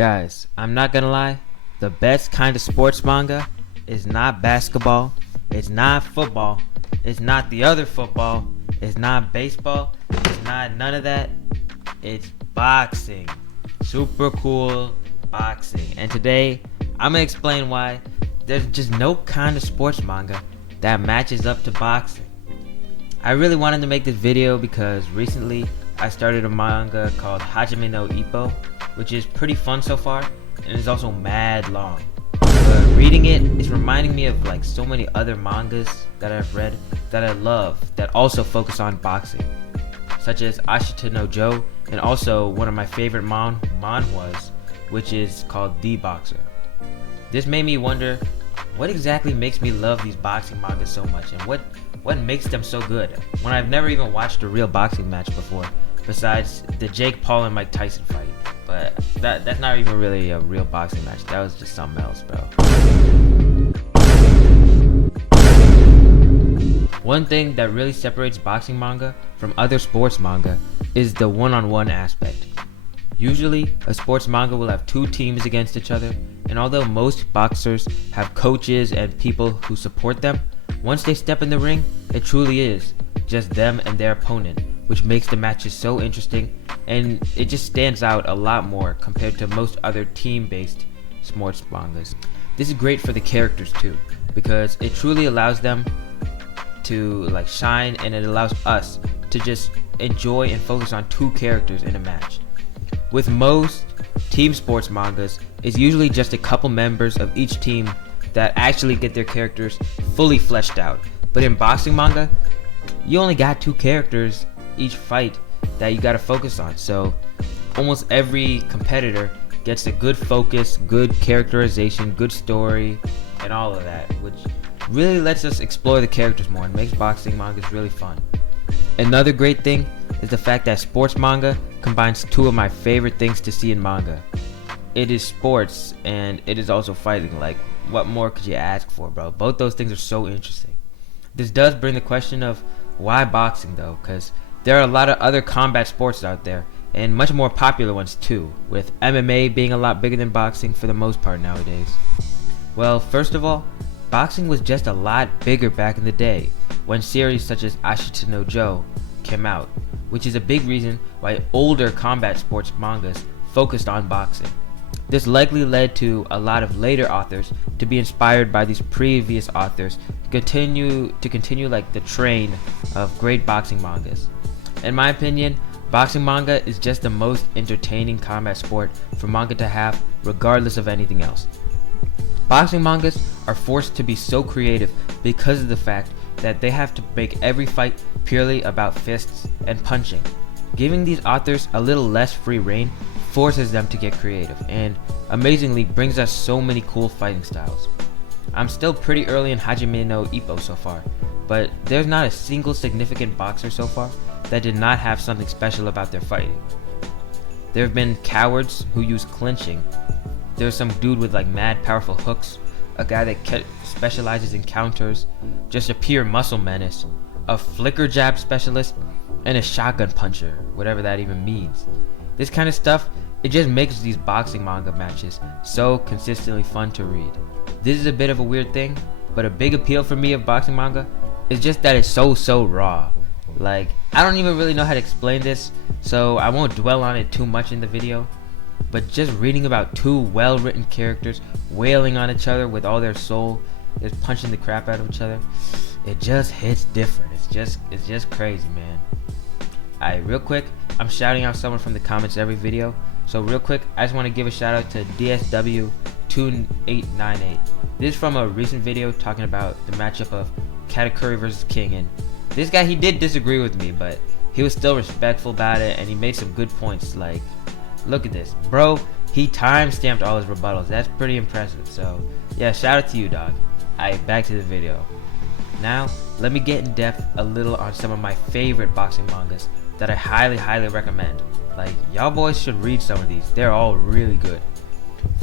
Guys, I'm not gonna lie, the best kind of sports manga is not basketball, it's not football, it's not the other football, it's not baseball, it's not none of that, it's boxing. Super cool boxing. And today, I'm gonna explain why there's just no kind of sports manga that matches up to boxing. I really wanted to make this video because recently I started a manga called Hajime no Ippo, which is pretty fun so far, and is also mad long. But reading it is reminding me of like so many other mangas that I've read that I love that also focus on boxing, such as Ashita no Joe, and also one of my favorite manhwas, which is called The Boxer. This made me wonder, what exactly makes me love these boxing mangas so much, and what makes them so good when I've never even watched a real boxing match before, besides the Jake Paul and Mike Tyson fight. But that's not even really a real boxing match. That was just something else, bro. One thing that really separates boxing manga from other sports manga is the one-on-one aspect. Usually, a sports manga will have two teams against each other, and although most boxers have coaches and people who support them, once they step in the ring, it truly is just them and their opponent, which makes the matches so interesting, and it just stands out a lot more compared to most other team-based sports mangas. This is great for the characters too, because it truly allows them to like shine, and it allows us to just enjoy and focus on two characters in a match. With most team sports mangas, it's usually just a couple members of each team that actually get their characters fully fleshed out. But in boxing manga, you only got two characters each fight that you gotta focus on, so almost every competitor gets a good focus, good characterization, good story, and all of that, which really lets us explore the characters more and makes boxing mangas really fun. Another great thing is the fact that sports manga combines two of my favorite things to see in manga. It is sports and it is also fighting. Like, what more could you ask for, bro? Both those things are so interesting. This does bring the question of why boxing though, because there are a lot of other combat sports out there, and much more popular ones too, with MMA being a lot bigger than boxing for the most part nowadays. Well, first of all, boxing was just a lot bigger back in the day, when series such as Ashita no Joe came out, which is a big reason why older combat sports mangas focused on boxing. This likely led to a lot of later authors to be inspired by these previous authors to continue like the train of great boxing mangas. In my opinion, boxing manga is just the most entertaining combat sport for manga to have, regardless of anything else. Boxing mangas are forced to be so creative because of the fact that they have to make every fight purely about fists and punching. Giving these authors a little less free reign forces them to get creative, and amazingly brings us so many cool fighting styles. I'm still pretty early in Hajime no Ippo so far, but there's not a single significant boxer so far that did not have something special about their fighting. There have been cowards who use clinching. There's some dude with like mad powerful hooks, a guy that specializes in counters, just a pure muscle menace, a flicker jab specialist, and a shotgun puncher, whatever that even means. This kind of stuff, it just makes these boxing manga matches so consistently fun to read. This is a bit of a weird thing, but a big appeal for me of boxing manga is just that it's so raw. Like, I don't even really know how to explain this, so I won't dwell on it too much in the video, but just reading about two well-written characters wailing on each other with all their soul, just punching the crap out of each other, it just hits different. It's just crazy, man. Alright, real quick, I'm shouting out someone from the comments every video, so real quick, I just want to give a shout out to DSW2898. This is from a recent video talking about the matchup of Katakuri versus King, and this guy, he did disagree with me, but he was still respectful about it, and he made some good points. Like, look at this, bro, he time-stamped all his rebuttals. That's pretty impressive. So yeah, shout out to you, dog. Alright, back to the video. Now, let me get in depth a little on some of my favorite boxing mangas that I highly recommend. Like, y'all boys should read some of these. They're all really good.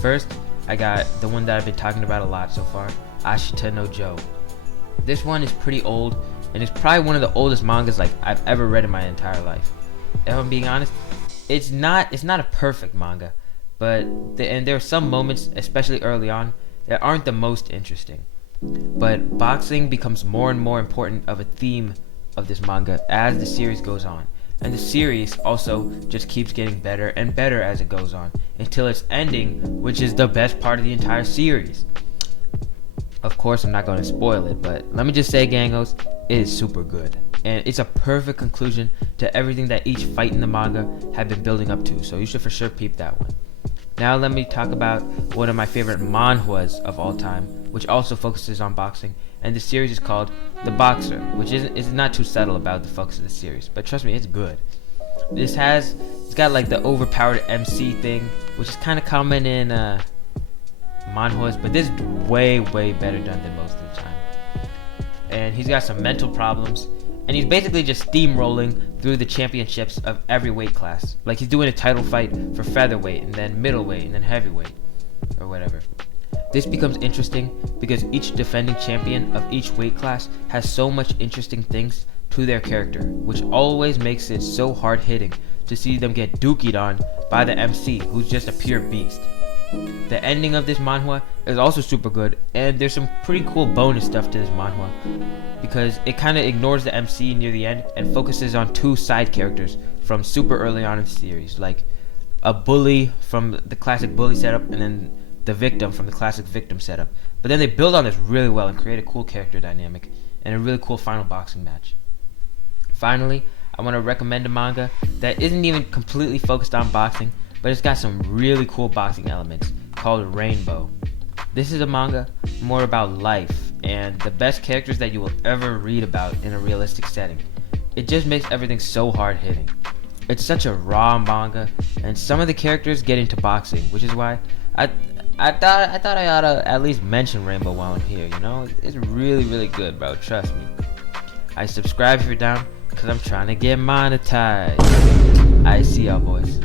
First, I got the one that I've been talking about a lot so far, Ashita no Joe. This one is pretty old, and it's probably one of the oldest mangas like I've ever read in my entire life. If I'm being honest, it's not a perfect manga, and there are some moments, especially early on, that aren't the most interesting. But boxing becomes more and more important of a theme of this manga as the series goes on. And the series also just keeps getting better and better as it goes on until its ending, which is the best part of the entire series. Of course, I'm not going to spoil it, but let me just say, Gangos, it is super good. And it's a perfect conclusion to everything that each fight in the manga had been building up to, so you should for sure peep that one. Now let me talk about one of my favorite manhwas of all time, which also focuses on boxing, and the series is called The Boxer, which is not too subtle about the focus of the series, but trust me, it's good. It's got like the overpowered MC thing, which is kind of common in manhwas, but this is way better done than most of the time. And he's got some mental problems, and he's basically just steamrolling through the championships of every weight class. Like he's doing a title fight for featherweight, and then middleweight, and then heavyweight, or whatever. This becomes interesting because each defending champion of each weight class has so much interesting things to their character, which always makes it so hard hitting to see them get dookied on by the MC, who's just a pure beast. The ending of this manhwa is also super good, and there's some pretty cool bonus stuff to this manhwa because it kind of ignores the MC near the end and focuses on two side characters from super early on in the series, like a bully from the classic bully setup and then the victim from the classic victim setup. But then they build on this really well and create a cool character dynamic and a really cool final boxing match. Finally, I want to recommend a manga that isn't even completely focused on boxing, but it's got some really cool boxing elements, called Rainbow. This is a manga more about life and the best characters that you will ever read about in a realistic setting. It just makes everything so hard hitting. It's such a raw manga, and some of the characters get into boxing, which is why I thought I ought to at least mention Rainbow while I'm here, you know? It's really good, bro, trust me. I subscribe if you're down, because I'm trying to get monetized. I see y'all, boys.